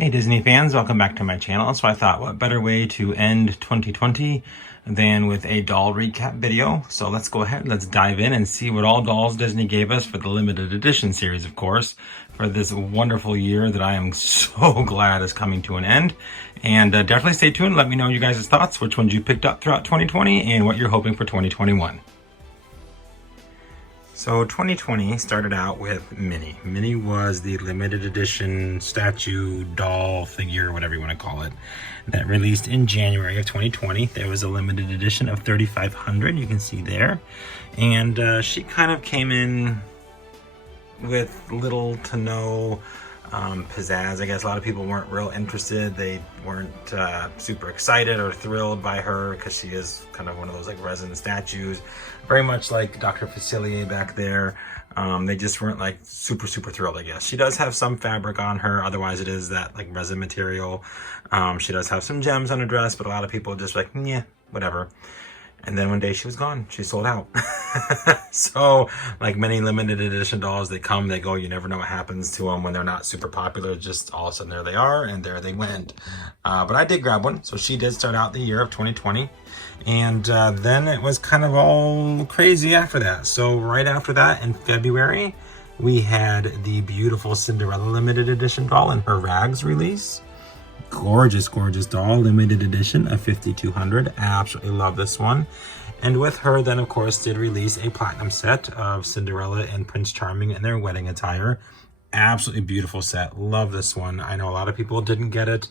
Hey Disney fans, welcome back to my channel. So I thought, what better way to end 2020 than with a doll recap video. So let's go ahead, let's dive in and see what all dolls Disney gave us for the limited edition series, of course, for this wonderful year that I am so glad is coming to an end. And definitely stay tuned. Let me know you guys' thoughts, which ones you picked up throughout 2020 and what you're hoping for 2021. So 2020 started out with Minnie. Minnie was the limited edition statue, doll, figure, whatever you want to call it, that released in January of 2020. There was a limited edition of 3,500, you can see there. And she kind of came in with little to no pizzazz. I guess a lot of people weren't real interested. They weren't super excited or thrilled by her because she is kind of one of those like resin statues, very much like Dr. Facilier back there. They just weren't like super thrilled, I guess. She does have some fabric on her, otherwise it is that like resin material. She does have some gems on her dress, but a lot of people just like, yeah, whatever. And then one day she was gone. She sold out. So, like many limited edition dolls, they come, they go. You never know what happens to them when they're not super popular. Just all of a sudden, there they are, and there they went. But I did grab one. So she did start out the year of 2020. And then it was kind of all crazy after that. So right after that, in February, we had the beautiful Cinderella limited edition doll in her rags release. Gorgeous doll, limited edition of 5,200. Absolutely love this one. And with her then, of course, did release a platinum set of Cinderella and Prince Charming in their wedding attire. Absolutely beautiful set. Love this one. I know a lot of people didn't get it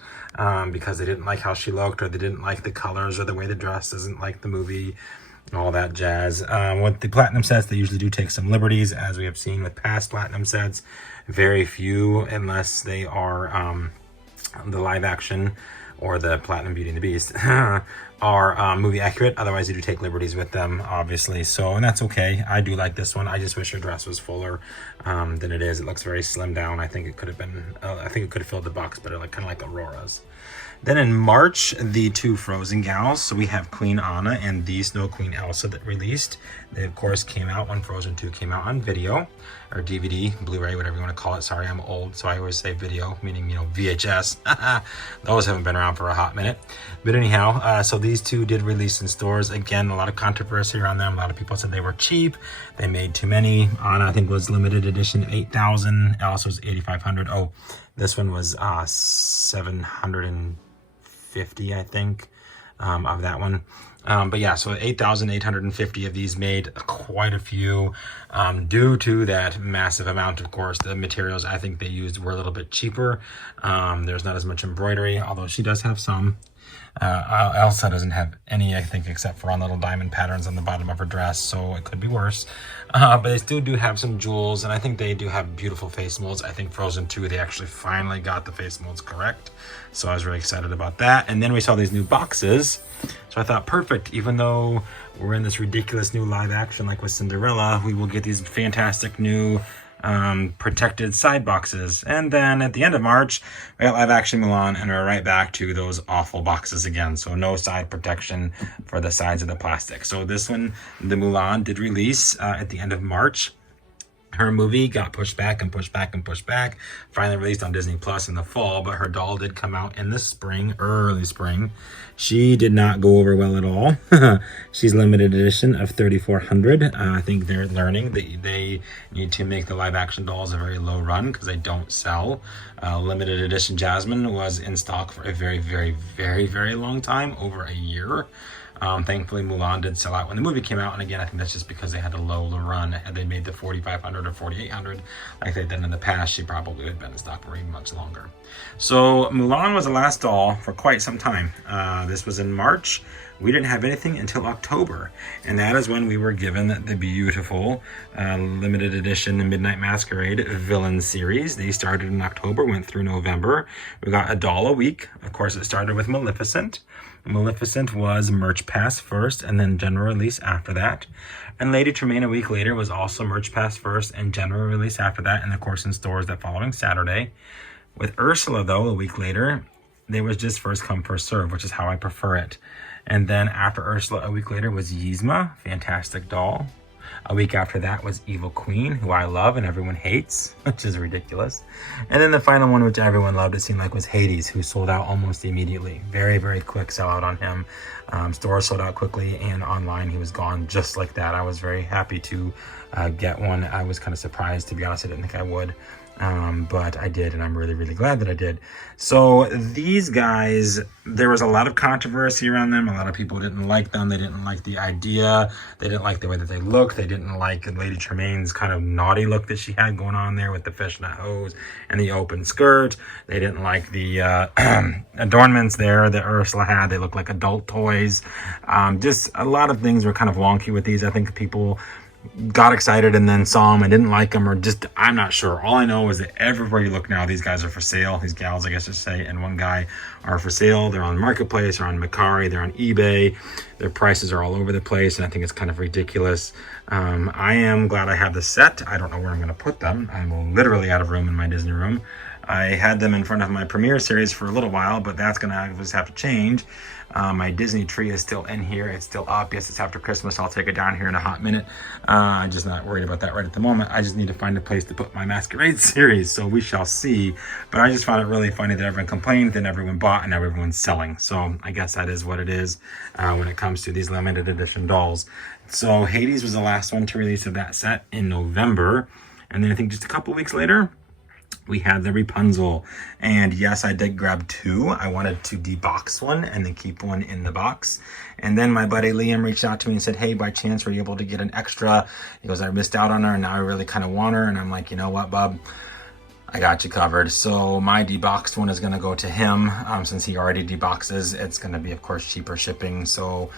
because they didn't like how she looked, or they didn't like the colors, or the way the dress doesn't like the movie, all that jazz. With the platinum sets, they usually do take some liberties, as we have seen with past platinum sets. Very few, unless they are the live action or the Platinum Beauty and the Beast are movie accurate. Otherwise, you do take liberties with them, obviously. So, and that's okay. I do like this one. I just wish her dress was fuller than it is. It looks very slim down. I think it could have been, I think it could have filled the box better, like kind of like Aurora's. Then in March, the two Frozen gals. So we have Queen Anna and the Snow Queen Elsa that released. They, of course, came out when Frozen 2 came out on video, or DVD, Blu-ray, whatever you want to call it. Sorry, I'm old, so I always say video, meaning, you know, VHS. Those haven't been around for a hot minute. But anyhow, so these two did release in stores. Again, a lot of controversy around them. A lot of people said they were cheap. They made too many. Anna, I think, was limited edition 8,000. Elsa was 8,500. Oh, this one was 750, I think, of that one. But yeah, so 8,850 of these made, quite a few, due to that massive amount. Of course, the materials I think they used were a little bit cheaper. There's not as much embroidery, although she does have some. Elsa doesn't have any, I think, except for on little diamond patterns on the bottom of her dress, so it could be worse. But they still do have some jewels, and I think they do have beautiful face molds. I think Frozen 2, they actually finally got the face molds correct, so I was really excited about that. And then we saw these new boxes, so I thought, perfect. Even though we're in this ridiculous new live action like with Cinderella, we will get these fantastic new protected side boxes. And then at the end of March, we got live action Mulan, and we're right back to those awful boxes again. So no side protection for the sides of the plastic. So this one, the Mulan, did release at the end of March. Her movie got pushed back and pushed back and pushed back. Finally released on Disney Plus in the fall, but her doll did come out in the spring, early spring. She did not go over well at all. She's limited edition of 3,400. I think they're learning that they need to make the live action dolls a very low run because they don't sell. Limited edition Jasmine was in stock for a very long time, over a year. Thankfully, Mulan did sell out when the movie came out, and again, I think that's just because they had a low run. Had they made the 4,500 or 4,800 like they'd done in the past, she probably would have been in stock for even much longer. So Mulan was the last doll for quite some time. This was in March. We didn't have anything until October, and that is when we were given the beautiful limited edition Midnight Masquerade villain series. They started in October, went through November. We got a doll a week. Of course, it started with Maleficent. Maleficent was Merch Pass first, and then general release after that. And Lady Tremaine a week later was also Merch Pass first and general release after that, and of course in stores that following Saturday. With Ursula, though, a week later, they was just first come, first serve, which is how I prefer it. And then after Ursula, a week later, was Yzma, fantastic doll. A week after that was Evil Queen, who I love and everyone hates, which is ridiculous. And then the final one, which everyone loved, it seemed like, was Hades, who sold out almost immediately. Very, very quick sellout on him. Stores sold out quickly, and online he was gone just like that. I was very happy to get one. I was kind of surprised, to be honest. I didn't think I would. But I did, and I'm really, really glad that I did. So these guys, there was a lot of controversy around them. A lot of people didn't like them. They didn't like the idea. They didn't like the way that they looked. They didn't like Lady Tremaine's kind of naughty look that she had going on there with the fishnet hose and the open skirt. They didn't like the adornments there that Ursula had. They looked like adult toys. Just a lot of things were kind of wonky with these. I think people got excited and then saw them and didn't like them, or just, I'm not sure. All I know is that everywhere you look now, these guys are for sale. These gals, I guess to say, and one guy are for sale. They're on Marketplace, they're on Macari, they're on eBay. Their prices are all over the place, and I think it's kind of ridiculous. I am glad I have the set. I don't know where I'm going to put them. I'm literally out of room in my Disney room. I had them in front of my premiere series for a little while, but that's going to just have to change. My Disney tree is still in here. It's still up. Yes, it's after Christmas. I'll take it down here in a hot minute. I'm just not worried about that right at the moment. I just need to find a place to put my Masquerade series, so we shall see. But I just found it really funny that everyone complained, then everyone bought, and now everyone's selling. So I guess that is what it is when it comes to these limited edition dolls. So Hades was the last one to release of that set in November. And then I think just a couple weeks later, we had the Rapunzel, and yes, I did grab two. I wanted to debox one and then keep one in the box. And then my buddy Liam reached out to me and said, hey, by chance, were you able to get an extra? He goes, I missed out on her and now I really kind of want her. And I'm like, you know what, bub? I got you covered. So my deboxed one is going to go to him. Since he already deboxes, it's going to be, of course, cheaper shipping. So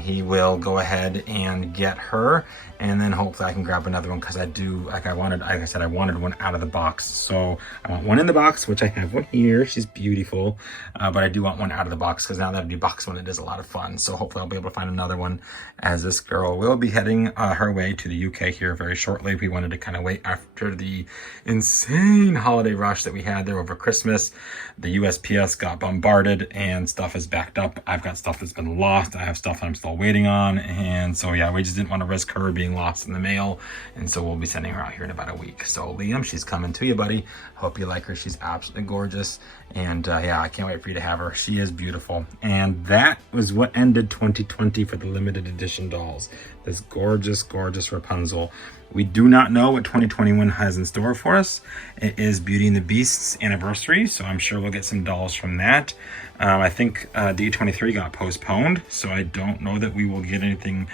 he will go ahead and get her, and then hopefully I can grab another one, because I do, like I said, I wanted one out of the box. So I want one in the box, which I have one here. She's beautiful, but I do want one out of the box, because now that I debox one, it is a lot of fun. So hopefully I'll be able to find another one, as this girl will be heading her way to the UK here very shortly. We wanted to kind of wait after the insane holiday rush that we had there over Christmas. The USPS got bombarded and stuff is backed up. I've got stuff that's been lost. I have stuff I'm still waiting on, and so yeah, we just didn't want to risk her being lost in the mail, and so we'll be sending her out here in about a week. So Liam, she's coming to you, buddy. Hope you like her. She's absolutely gorgeous, and yeah, I can't wait for you to have her. She is beautiful. And that was what ended 2020 for the limited edition dolls. This gorgeous, gorgeous Rapunzel. We do not know what 2021 has in store for us. It is Beauty and the Beast's anniversary, so I'm sure we'll get some dolls from that. I think D23 got postponed, so I don't know that we will get anything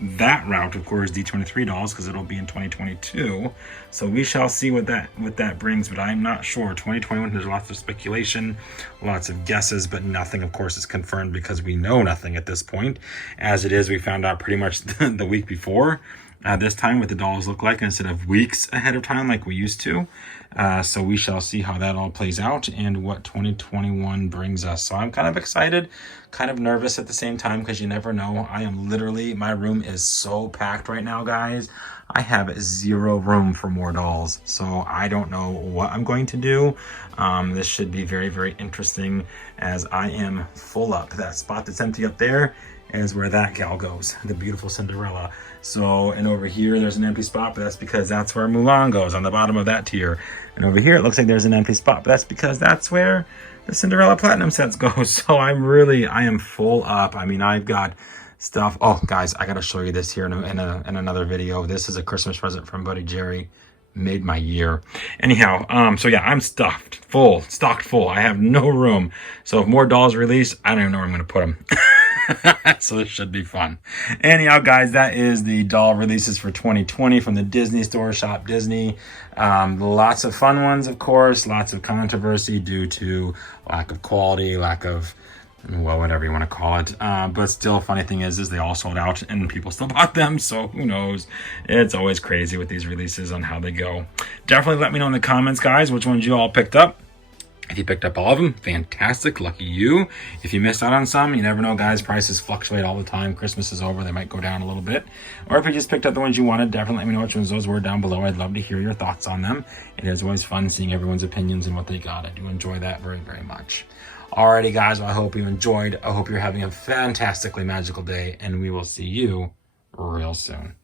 that route, of course, D23 dolls, because it'll be in 2022. So we shall see what that brings, but I'm not sure. 2021, there's lots of speculation, lots of guesses, but nothing, of course, is confirmed, because we know nothing at this point. As it is, we found out pretty much the week before. This time what the dolls look like, instead of weeks ahead of time like we used to. So we shall see how that all plays out and what 2021 brings us. So I'm kind of excited, kind of nervous at the same time, because you never know. I am literally, my room is so packed right now, guys. I have zero room for more dolls. So I don't know what I'm going to do. This should be very, very interesting, as I am full up. That spot that's empty up there is where that gal goes, the beautiful Cinderella. So, and over here there's an empty spot, but that's because that's where Mulan goes, on the bottom of that tier. And over here it looks like there's an empty spot, but that's because that's where the Cinderella Platinum sets go. So I am full up. I mean, I've got stuff. Oh, guys, I gotta show you this here in another video. This is a Christmas present from Buddy Jerry. Made my year. Anyhow, so yeah, I'm stocked full. I have no room. So if more dolls release, I don't even know where I'm gonna put them. So this should be fun. Anyhow, guys, that is the doll releases for 2020 from the Disney Store, Shop Disney. Lots of fun ones, of course. Lots of controversy due to lack of quality, lack of, well, whatever you want to call it. But still, funny thing is they all sold out and people still bought them. So who knows? It's always crazy with these releases on how they go. Definitely let me know in the comments, guys, which ones you all picked up. If you picked up all of them, fantastic, lucky you. If you missed out on some, you never know, guys. Prices fluctuate all the time. Christmas is over, they might go down a little bit. Or if you just picked up the ones you wanted, definitely let me know which ones those were down below. I'd love to hear your thoughts on them. It is always fun seeing everyone's opinions and what they got. I do enjoy that very, very much. Alrighty, guys, well, I hope you enjoyed. I hope you're having a fantastically magical day, and we will see you real soon.